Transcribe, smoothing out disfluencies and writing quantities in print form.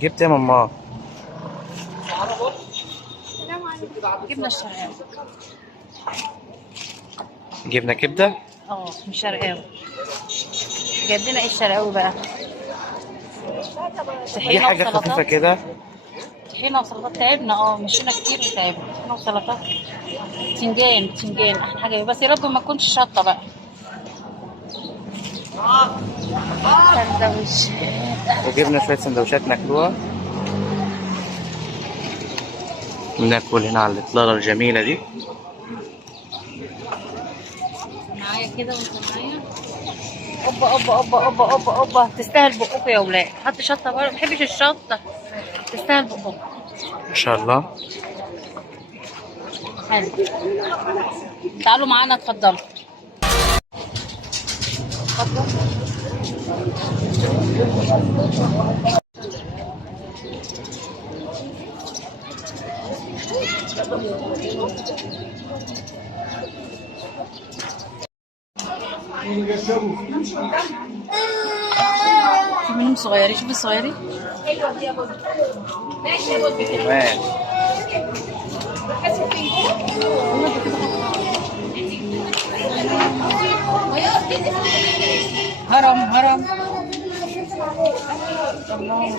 جبت يا ماما؟ جبنة الشرقاوي. جبنة كبدة؟ مش شرقاوي. جايب لنا ايه الشرقاوي بقى؟ دي طحينة حاجة خفيفة وسلطات. كده. طحينة وسلطات تعبنا، مشينا كتير وتعبنا. طحينة وسلطات. بتنجان احلى حاجة، بس يا رب ما تكونش شطة بقى. سندوتشات. وجبنا شوية سندوتشات ناكلوها. ناكل هنا على الإطلالة الجميلة دي. معايا كده وانت معايا. اوبا اوبا اوبا اوبا اوبا اوبا، تستاهل بقكم يا ولاد. حط شطة بره، ما بحبش الشطة. تستاهل بقكم. ما شاء الله. حلو. تعالوا معانا اتفضلوا. في منهم صغيرين، شوفي الصغيرين. كمان هرم هرم. الله.